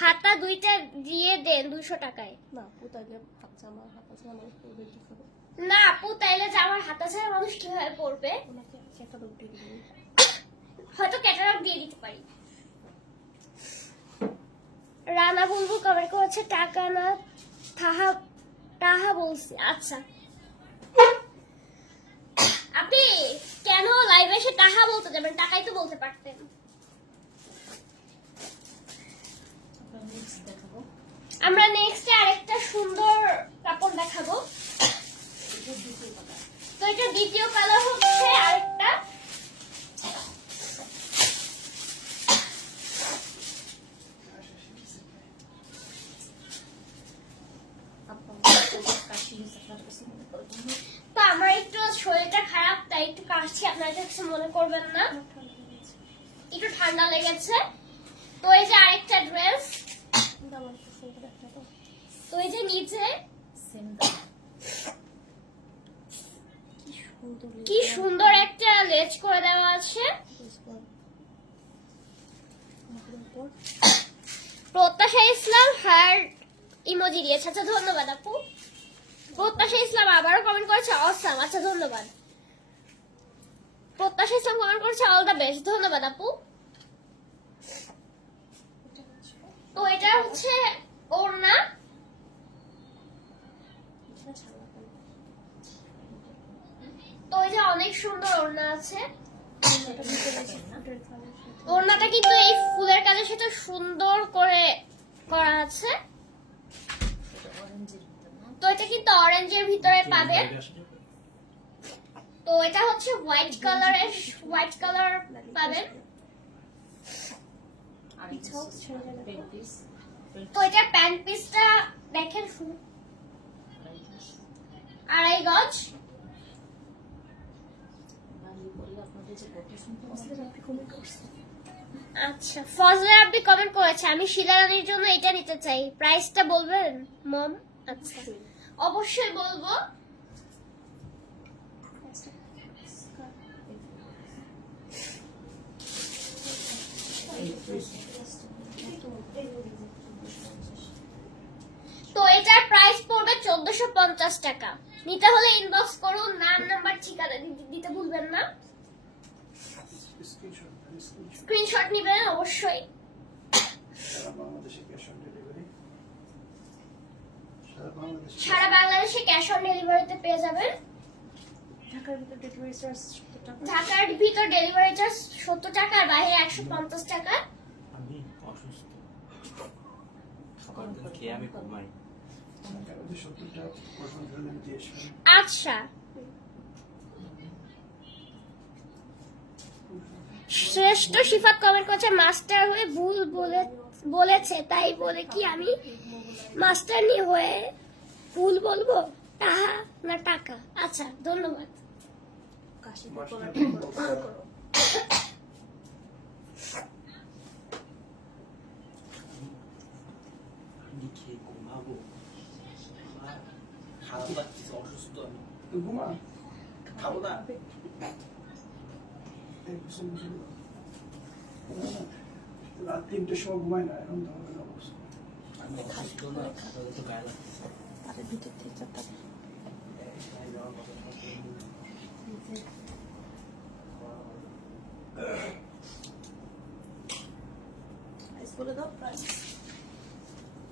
হাতা দুইটা দিয়ে দেন 200 টাকায়। না পুতা আগে হাত জামা পরবে কিভাবে? না আপু, তাইলে জামার হাতা ছাড়া মানুষ কিভাবে পরবে? ওনাকে একটা লোক দিয়ে দিবেন। হয়তো ক্যাটালগ দিয়ে দিতে পারি। রানা বুলবুল কমেন্ট করেছে টাকা না তাহা বলছি। আচ্ছা, আপনি কেন লাইভে এসে টাহা বলতে যাবেন? টাকাই তো বলতে পারতেন। আপনার next দেখাবো। আমরা নেক্সটে আরেকটা সুন্দর কাপড় দেখাবো। এটা দ্বিতীয় কালার। তো এটা দ্বিতীয় কালার হচ্ছে আরেকটা। আপনার কাশি হয়েছে, আপনার কাছে মনে করবেন না। তো আমার একটু শরীরটা খারাপ, তাই একটু কাশছি, আপনারা কিছু মনে করবেন না, আমার ঠান্ডা লেগেছে। একটু ঠান্ডা লেগেছে। তো এই যে আরেকটা ড্রেস। কিন্তু আমার একটু সুন্দর একটা তো। তো এই যে নিচে Same দাম। কি সুন্দর একটা লেজ করে দেওয়া আছে। প্রত্যাশা ইসলাম হার্ট ইমোজি দিয়েছে। আচ্ছা ধন্যবাদ আপু। প্রত্যাশা ইসলাম আবারও কমেন্ট করেছে অসাম। আচ্ছা ধন্যবাদ। প্রত্যাশা ইসলাম কমেন্ট করেছে অল দ্য বেস্ট। ধন্যবাদ আপু। তো এটা হচ্ছে ওড়না। তো এই যে অনেক সুন্দর ওড়না আছে। ওড়নাটা কিন্তু এই ফুলের কাজের সাথে সুন্দর করে করা আছে। এটা অরেঞ্জের ভিতর না? তো এটা কিন্তু অরেঞ্জের ভিতরে পাবেন। তো এটা হচ্ছে হোয়াইট কালার পাবেন। আর একটা প্যান্ট পিস। তো এটা প্যান্ট পিসটা দেখেন, 2.5 গজ। বাড়ি করলে আপনাদের যে কত সুন্দর আচ্ছা, ফজলে রাব্বি কমেন্ট করেছে আমি শিলা রানীর জন্য এটা নিতে চাই, প্রাইসটা বলবেন মম? আচ্ছা অবশ্যই বলবো। তো এটার প্রাইস পড়বে 1450 টাকা। নিতে হলে ইনবক্স করুন, নাম নাম্বার ঠিকানা দিতে ভুলবেন না। স্ক্রিনশট স্ক্রিনশট নেবেন অবশ্যই। সারা বাংলাদেশে ক্যাশ অন ডেলিভারি, সারা বাংলাদেশে সারা বাংলাদেশে ক্যাশ অন ডেলিভারিতে পেয়ে যাবেন। ঢাকার ভিতর ডেলিভারি চার্জ 70 টাকা। ঢাকার ভিতর ডেলিভারি চার্জ 70 টাকা আর বাইরে 150 টাকা। আমি অসুস্থ, খাবার দাবার খেয়ে আমি ঘুমাই। ঢাকার মধ্যে 70 টাকা পর্যন্ত আমি দিয়ে আসবেন। আচ্ছা, শ্রেষ্ঠ সিফাত কমেন্ট করছে মাস্টার হয়ে ভুল বলেছে, তাই বলে কি আমি মাস্টার নি হয়ে ভুল বলবো? তাহা না টাকা। আচ্ছা, ধন্যবাদ। কাশিতে পড়াটা করো। আমি খেয়ে ঘুমাবো, আমার খারাপ লাগছে, অসুস্থ আমি। তুই ঘুমা, খাবো না। এই বসে বসে রাত 3টের সময় ঘুমায় না, এখন ধরনের অবস্থা। আমি অসুস্থ না, খাবার তো গায়ে লাগছে। তার ভিতর থেকে চাপটা তাই যাওয়ার কথা শুনতে প্রাইস বলে দাও। প্রাইস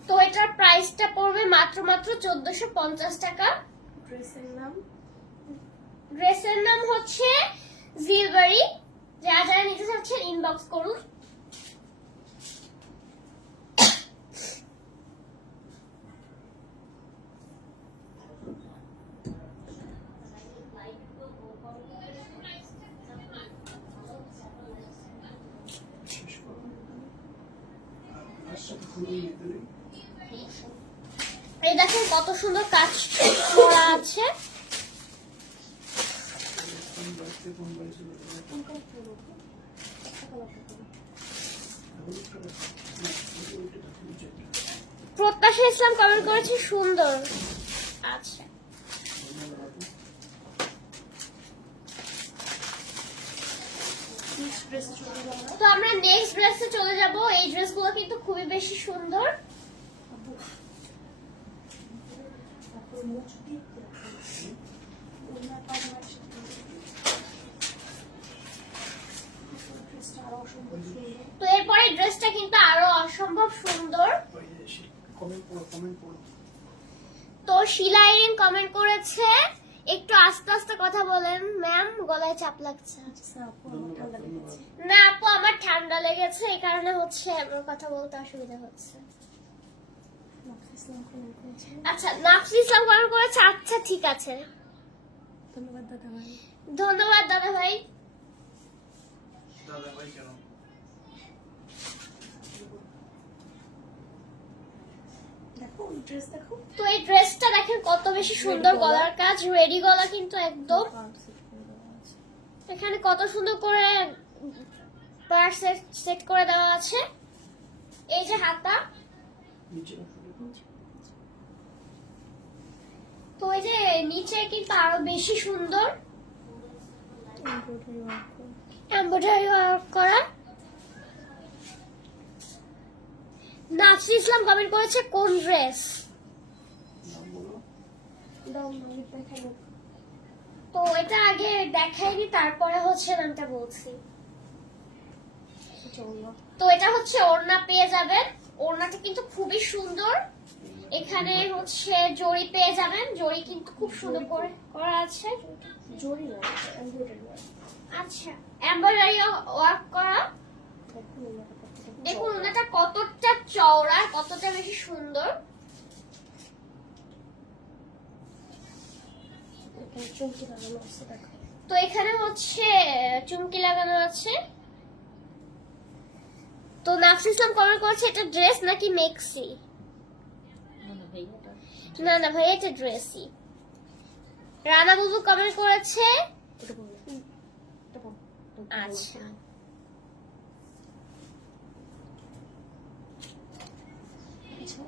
তো এটার প্রাইসটা পড়বে মাত্র 1450 টাকা। ড্রেসের নাম ড্রেসের নাম হচ্ছে জিলবারি। যারা যারা নিতে চাচ্ছেন ইনবক্স করুন। শেষ করো আর সাথে খুলে নিতে নেই। এই দেখেন কত সুন্দর কাজ করা আছে। কোন বাড়িতে কোন বাড়ি চলে যাবে, কোন কালার করবো? একটা কালার করবো। হলুদ কালার না, ওইটা দেখো নিচেরটা। প্রত্যাশা ইসলাম কমেন্ট করেছে সুন্দর। আচ্ছা, ধন্যবাদ। নেক্সট ড্রেসে চলে যাবো। তো আমরা নেক্সট ড্রেসে চলে যাব। এই ড্রেসগুলো কিন্তু খুবই বেশি সুন্দর। আব্বু তারপরে মোচ দিয়ে ওনার পাজামা একসাথে ড্রেসটা আরো অসম্ভব সুন্দর। তো এরপরে ড্রেসটা কিন্তু আরো অসম্ভব সুন্দর। ওই যে কমেন্ট পড়ো। তো শিলা আইরিন কমেন্ট করেছে একটু আস্তে আস্তে কথা বলেন ম্যাম, গলায় চাপ লাগছে। আচ্ছা আপু আমার ঠান্ডা লেগেছে। না আপু, আমার ঠান্ডা লেগেছে, এই কারণে হচ্ছে আমার কথা বলতে অসুবিধা হচ্ছে। ইসলাম কমেন্ট করেছে। আচ্ছা, নাফসি ইসলাম কমেন্ট করেছে। আচ্ছা ঠিক আছে, ধন্যবাদ দাদা ভাই। ধন্যবাদ দাদা ভাই। দাদা ভাই কেন? দেখো ড্রেস দেখো। তো এই ড্রেসটা দেখেন কত বেশি সুন্দর, গলার কাজ রেডি গলা কিন্তু একদম। পার্ট সেট করে দেওয়া আছে। এখানে কত সুন্দর করে পার্ট সেট করে দেওয়া আছে। এই যে হাতা, নিচে রাখো। তো এই যে নিচে কিন্তু আরো বেশি সুন্দর এমব্রয়ডারি ওয়ার্ক করা। এমব্রয়ডারি ওয়ার্ক করা। নাফসি ইসলাম কমেন্ট করেছে কোন ড্রেস? নাম বলো। দাও মালিক দেখাবো। তো এটা আগে দেখাইনি, তারপরে হচ্ছে নামটা বলছি। চলো তো এটা হচ্ছে ওড়না পেয়ে যাবেন। ওড়নাটা কিন্তু খুবই সুন্দর। এখানে হচ্ছে জড়ি পেয়ে যাবেন। জড়ি কিন্তু খুব সুন্দর করে করা আছে। জরি না এমব্রয়ডারি ওয়ার্ক। আচ্ছা, এমব্রয়ডারি ওয়ার্ক করা। দেখুন ওনাটা কতটা দেখুন ওনাটা কতটা চওড়া, কতটা বেশি সুন্দর। এখানে চমকি লাগানো আছে দেখো। তো এখানে হচ্ছে চুমকি লাগানো আছে। তো নাফসি ইসলাম কমেন্ট করেছে এটা ড্রেস নাকি মেক্সি? না না ভাই, এটা ড্রেসই। রানা বুবু কমেন্ট করেছে এটা বলো এটা বলো। আচ্ছা। আচ্ছা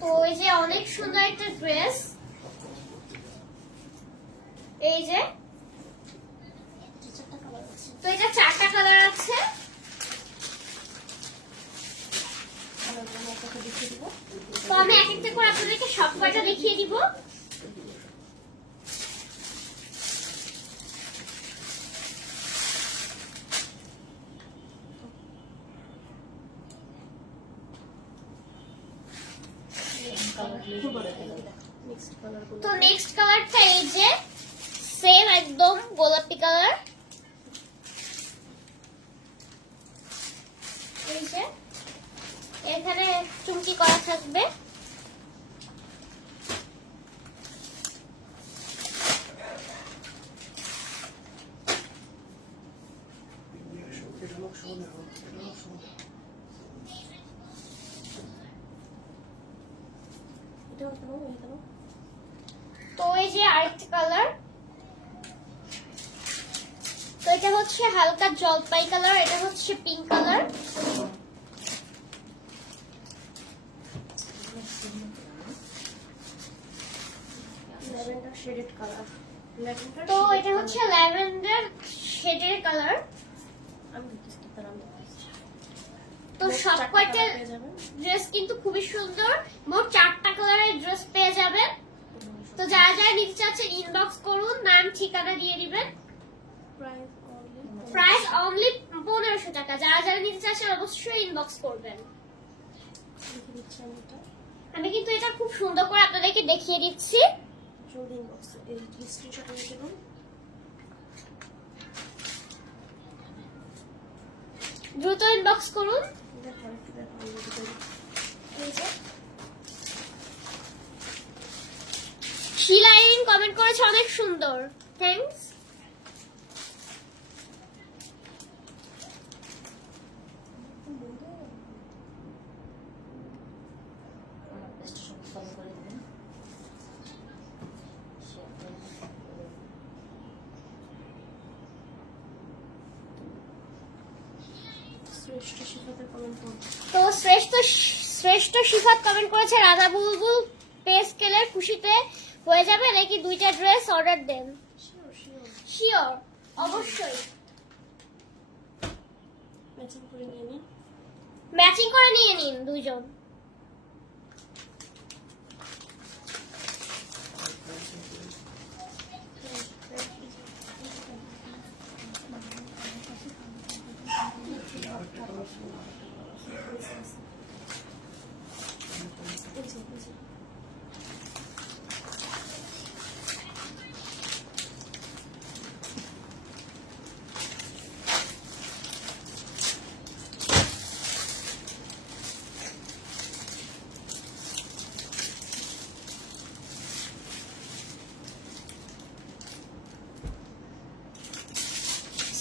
তো এই যে অনেক সুন্দর একটা ড্রেস। এই যে, চারটা কালার আছে। তো এটা 4টা কালার আছে। কালারগুলো আপনাকে দেখিয়ে দিব। তো আমি এক একটা করে আপনাদেরকে সব কয়টা দেখিয়ে দিব। খুব নেক্সট কালার গুলো তো নেক্সট কালারটা এই যে সেম একদম গোলাপি কালার। এই যে এখানে চুমকি করা থাকবে। এটা লোক শোনে হোক, এটা লোক শোনে। এটাও কেমন এটা তো এই যে আরেকটা কালার, তো এটা হচ্ছে হালকা জলপাই কালার, এটা হচ্ছে pink colour. Lavender shaded colour. Lavender তো এটা হচ্ছে ল্যাভেন্ডার শেডের কালার। আমি দেখতেছি তার আমি তো সব কয়টা পেয়ে যাবেন। ড্রেস কিন্তু খুবই সুন্দর, মোট 4টা কালারের ড্রেস পেয়ে যাবেন। তো যারা যারা নিতে চাচ্ছেন ইনবক্স করুন, নাম ঠিকানা দিয়ে দিবেন। প্রাইস অনলি প্রাইস অনলি 1500 টাকা। যারা যারা নিতে চাচ্ছেন অবশ্যই ইনবক্স করবেন। লিখে দিচ্ছি আমি এটা। আমি কিন্তু এটা খুব সুন্দর করে আপনাদেরকে দেখিয়ে দিচ্ছি। জলদি ইনবক্স এই স্ক্রিনশট নিয়ে দেবেন। দ্রুত ইনবক্স করুন। দেখো একটু দেখো আমি যদি করি। এই যে শিলাইন কমেন্ট করেছে অনেক সুন্দর, থ্যাঙ্কস। আমার পেজটা সবাই ফলো করে দেবেন, শেয়ার করে দেবেন। শ্রেষ্ঠ শিক্ষাতে কমেন্ট করুন। তো শ্রেষ্ঠ শিফাত কমেন্ট করেছে রাধা বুলবুল পে স্কেলের খুশিতে হয়ে যাবে নাকি 2টা ড্রেস অর্ডার দেন? শিওর শিওর শিওর, অবশ্যই ম্যাচিং করে নিয়ে নিন। ম্যাচিং করে নিয়ে নিন দুইজন। আরেকটা কালার শোনে, আরেকটা কালার শোনে। এই যে এই যে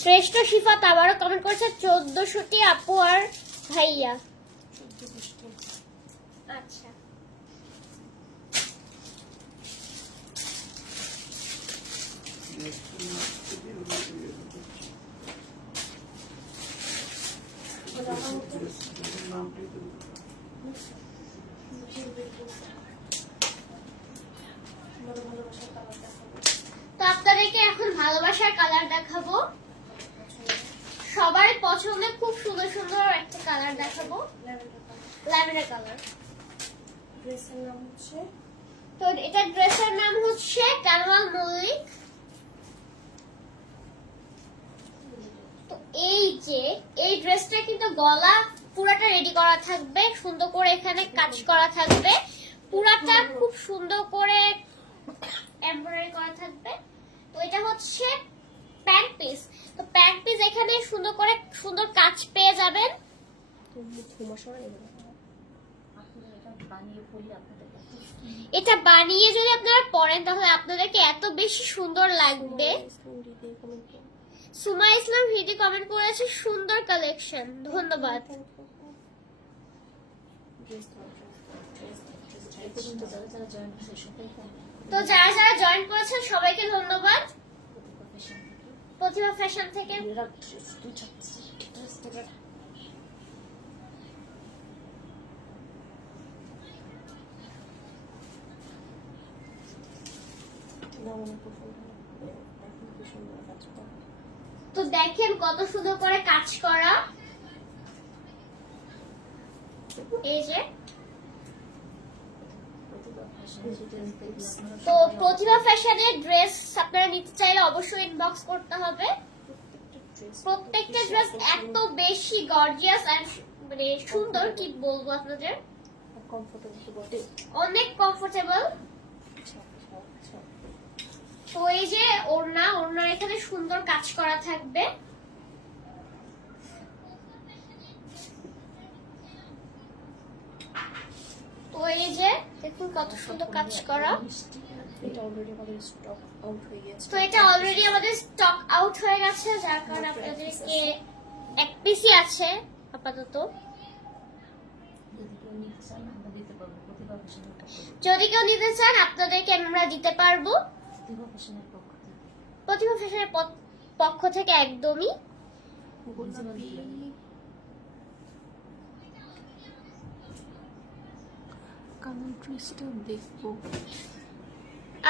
শ্রেষ্ঠ শিফাত আবারও কমেন্ট করেছে 1400টি আপু আর ভাইয়া। 14 আচ্ছা, Next month থেকে আমরা ইয়ে করছি। ড্রেসের নামটাই তো ভালোবাসার কালার দেখাবো। তো আপনাদেরকে এখন ভালোবাসার কালার দেখাবো। সবার পছন্দের খুব সুন্দর সুন্দর একটা কালার দেখাবো, ল্যাভেন্ডার কালার। Lavender colour. ড্রেসের নাম হচ্ছে তো এটা ড্রেসের নাম হচ্ছে কানওয়াল মল্লিক। তো এই যে এই ড্রেসটা কিন্তু গলা পুরাটা রেডি করা থাকবে, সুন্দর করে এখানে কাজ করা থাকবে, পুরাটা খুব সুন্দর করে এমব্রয়ডারি করা থাকবে। তো এটা হচ্ছে প্যান্ট পিস। তো প্যান্ট পিস এখানে সুন্দর করে সুন্দর কাজ পেয়ে যাবেন। ঘুমাসরা এগুলো। আপনারা এটা বানিয়ে পড়লে আপনাদের এত সুন্দর এটা বানিয়ে যদি আপনারা পরেন তাহলে আপনাদেরকে এত বেশি সুন্দর লাগবে। সুমা ইসলাম হিদি কমেন্ট করেছে সুন্দর কালেকশন, ধন্যবাদ। এই পর্যন্ত যারা যারা জয়েন হয়েছে সবাইকে আমি তো যারা যারা জয়েন করেছেন সবাইকে ধন্যবাদ। প্রতিভা ফ্যাশন থেকে প্রতিভা ফ্যাশন থেকে মেয়েরা ড্রেস দুইটা ড্রেস থেকে তো দেখেন কত সুন্দর করে কাজ করা। এই যে প্রতিভা ফ্যাশন ডিটেইলস দেখলে আপনারা তো প্রতিভা ফ্যাশনের ড্রেস আপনারা নিতে চাইলে অবশ্যই ইনবক্স করতে হবে। প্রত্যেকটা ড্রেস এত বেশি গর্জিয়াস আর মানে সুন্দর, কি বলবো আপনাদের। কমফোর্টেবল তো বটে। অনেক কমফোর্টেবল। আচ্ছা আচ্ছা আচ্ছা। তো এই যে ওড়নার এখানে সুন্দর কাজ করা থাকবে। তো এই যে দেখুন কত সুন্দর কাজ করা। এটা অলরেডি আমাদের স্টক আউট হয়ে গেছে। তো এটা অলরেডি আমাদের স্টক আউট হয়ে গেছে, যার কারণে আপনাদেরকে এক পিসই আছে আপাতত। যদি কেউ নিতে চান আমরা দিতে পারবো প্রতিভা ফ্যাশনের পক্ষ থেকে। যদি কেউ নিতে চান আপনাদেরকে আমরা দিতে পারবো প্রতিভা ফ্যাশনের পক্ষ থেকে। প্রতিভা ফ্যাশনের পক্ষ থেকে একদমই। গোলাপি কালার ড্রেসটা দেখবো।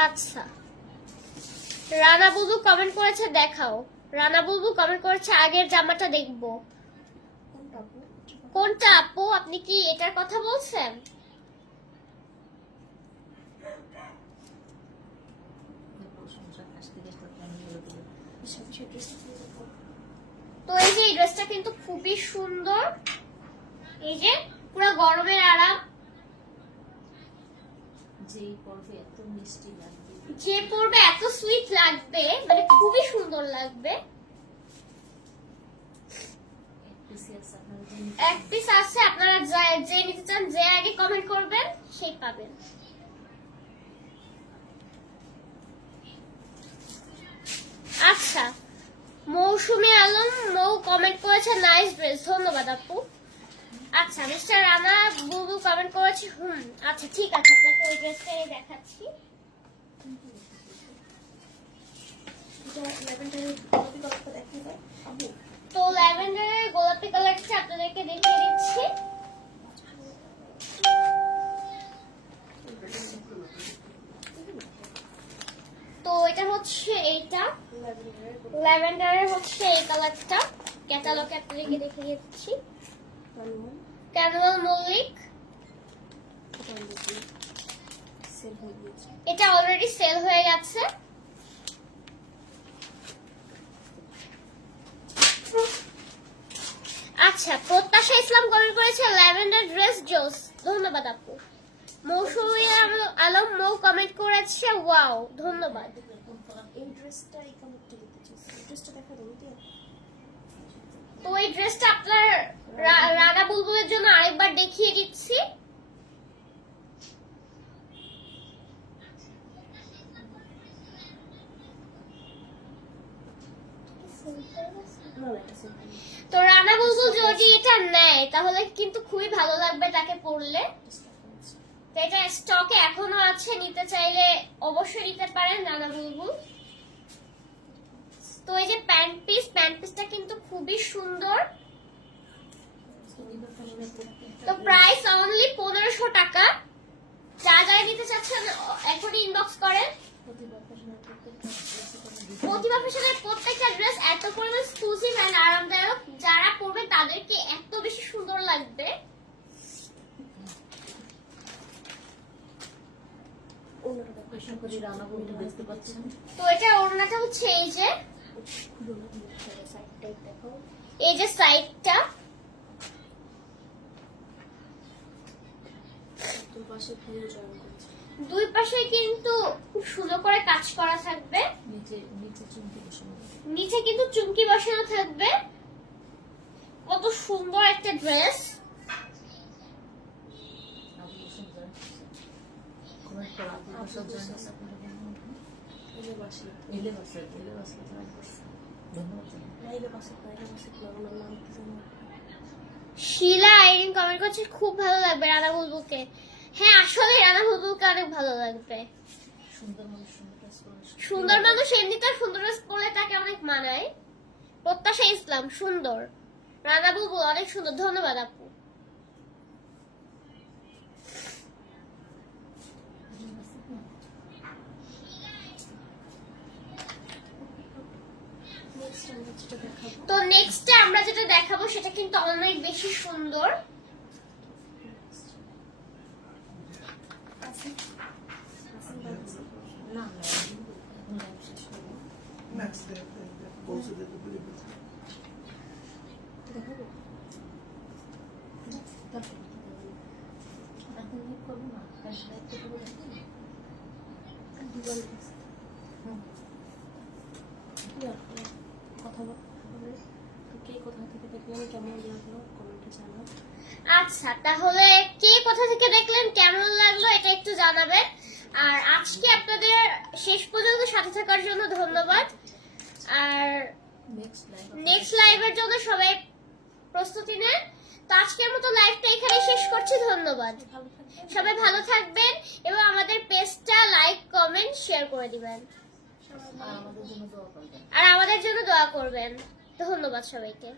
আচ্ছা, রানা বুবু কমেন্ট করেছে দেখাও। রানা বুবু কমেন্ট করেছে আগের জামাটা দেখবো। কোনটা আপু? কোনটা আপু? আপনি কি এটার কথা বলছেন? প্রশংসা কাছ থেকে প্রত্যাশাগুলো দিল। আচ্ছা আচ্ছা ড্রেসটা দেখবো। তো এই যে এই ড্রেসটা কিন্তু খুবই সুন্দর। এই যে পুরো গরমের আরাম। যেই পর্বে এত মিষ্টি লাগবে, যে পরবে এত সুইট লাগবে, মানে খুবই সুন্দর লাগবে। এক পিসি আছে আপনারা যে এক পিস আছে, আপনারা যে নিতে চান যে আগে কমেন্ট করবেন সেই পাবেন। আচ্ছা, মৌসুমী আলম মৌ কমেন্ট করেছে নাইস ড্রেস, ধন্যবাদ আপু। আচ্ছা, মিস্টার রানা বুবু কমেন্ট করেছে আচ্ছা ঠিক আছে, আপনাকে ওই ড্রেসটাই দেখাচ্ছি। এটা ল্যাভেন্ডারের গোলাপি কালারটা দেখতে পাই আপু। তো ল্যাভেন্ডারের গোলাপি কালারটা আপনাদেরকে দেখিয়ে দিচ্ছি। তো এটা হচ্ছে এইটা, ল্যাভেন্ডারের ল্যাভেন্ডারের হচ্ছে এই কালারটা। ক্যাটালগে আপনাদেরকে দেখিয়ে দিচ্ছি। কালার ক্যানুয়াল মল্লিক, এটা অলরেডি সেল হয়ে গিয়েছে। এটা অলরেডি সেল হয়ে গেছে। আচ্ছা, প্রত্যাশা ইসলাম কমেন্ট করেছে ল্যাভেন্ডার ড্রেস জোস, ধন্যবাদ আপু। মৌসুমী আলম মৌ কমেন্ট করেছে ওয়াও, ধন্যবাদ। এই ড্রেসটা এই কালারটা দেখতে চাইছি। এই ড্রেসটা দেখা দেবো কি? তো এই ড্রেসটা আপনার রানা বুলবুলের জন্য আরেকবার দেখিয়ে দিচ্ছি। না না এটা সেল হয়নি। তো রানা বুলবুল যদি এটা নেয় তাহলে কিন্তু খুবই ভালো লাগবে তাকে পরলে। তো এটা স্টকে এখনো আছে, নিতে চাইলে অবশ্যই নিতে পারেন রানা বুলবুল। তো এই যে প্যান্ট পিসটা কিন্তু খুবই সুন্দর। প্রতিভা ফ্যাশনের প্রত্যেকটা তো প্রাইস অনলি 1500 টাকা। যা নিতে চাচ্ছেন এখনই ইনবক্স করেন। প্রতিভা ফ্যাশনের প্রত্যেকটা ড্রেসে কোনো ডিজাইন প্রতিভা ফ্যাশনের প্রত্যেকটা ড্রেস এত পরিমাণ এক্সক্লুসিভ এন্ড আরামদায়ক, যারা পরবে তাদেরকে এত বেশি সুন্দর লাগবে। ওনাটা দেখো। আশা করি রানা বন্ধু দেখতে পাচ্ছেন। তো এটা ওড়নাটা হচ্ছে এই যে, খুলো না সাইডটা দেখো। এই যে সাইডটা, তোর পাশে ভাইও জয়েন করেছে। দুই পাশে কিন্তু খুব সুন্দর করে কাজ করা থাকবে। নিচে চুমকি বসানো নিচে কিন্তু চুমকি বসানো থাকবে। কত সুন্দর একটা dress. Abu Hossain join comment করা আবু হোসেন জয়েন আছে আপনারা বলুন। এলে বাসি এলে বাসে জয়েন করছে, ধন্যবাদ জানাই। নাইলে বাসি না ওনার নাম কি জানো? শিলা আইরিন কমেন্ট করছে খুব ভালো লাগবে রানা বুলবুলকে। হ্যাঁ, আসলে রানা বুলবুলকে অনেক ভালো লাগবে। সুন্দর মানুষ সুন্দর ড্রেস পরে সুন্দর মানুষ এমনিতে সুন্দর ড্রেস পরলে তাকে অনেক মানায়। প্রত্যাশা ইসলাম সুন্দর, রানা বুলবুল অনেক সুন্দর, ধন্যবাদ আপু। নেক্সট আমরা যেটা দেখাবো তো নেক্সট আমরা যেটা দেখাবো সেটা কিন্তু অনেক বেশি সুন্দর। আসেন আসেন না এখন লাইভ শেষ করবো। নেক্সট ডে বলছে যে বলে দিতে। দেখাবো। তারপর এখন এতটুকু দেখেন। দুজন দেখছি। হুম। কথা বলে তো কে কোথা থেকে দেখলেন, কেমন লাগলো কমেন্টে জানান। আচ্ছা, তাহলে কে কোথা থেকে দেখলেন, কেমন লাগলো এটা একটু জানাবেন। আর আজকে আপনাদের শেষ পর্যন্ত সাথে থাকার জন্য ধন্যবাদ। আর নেক্সট লাইভের জন্য সবাই প্রস্তুতি নেন। তো আজকের মতো লাইভটা এখানে শেষ করছি। ধন্যবাদ। ভালো থাকবেন। সবাই ভালো থাকবেন এবং আমাদের পেজটা লাইক, কমেন্ট, শেয়ার করে দিবেন আর আমাদের জন্য দোয়া করবেন। আর আমাদের জন্য দোয়া করবেন। ধন্যবাদ সবাইকে।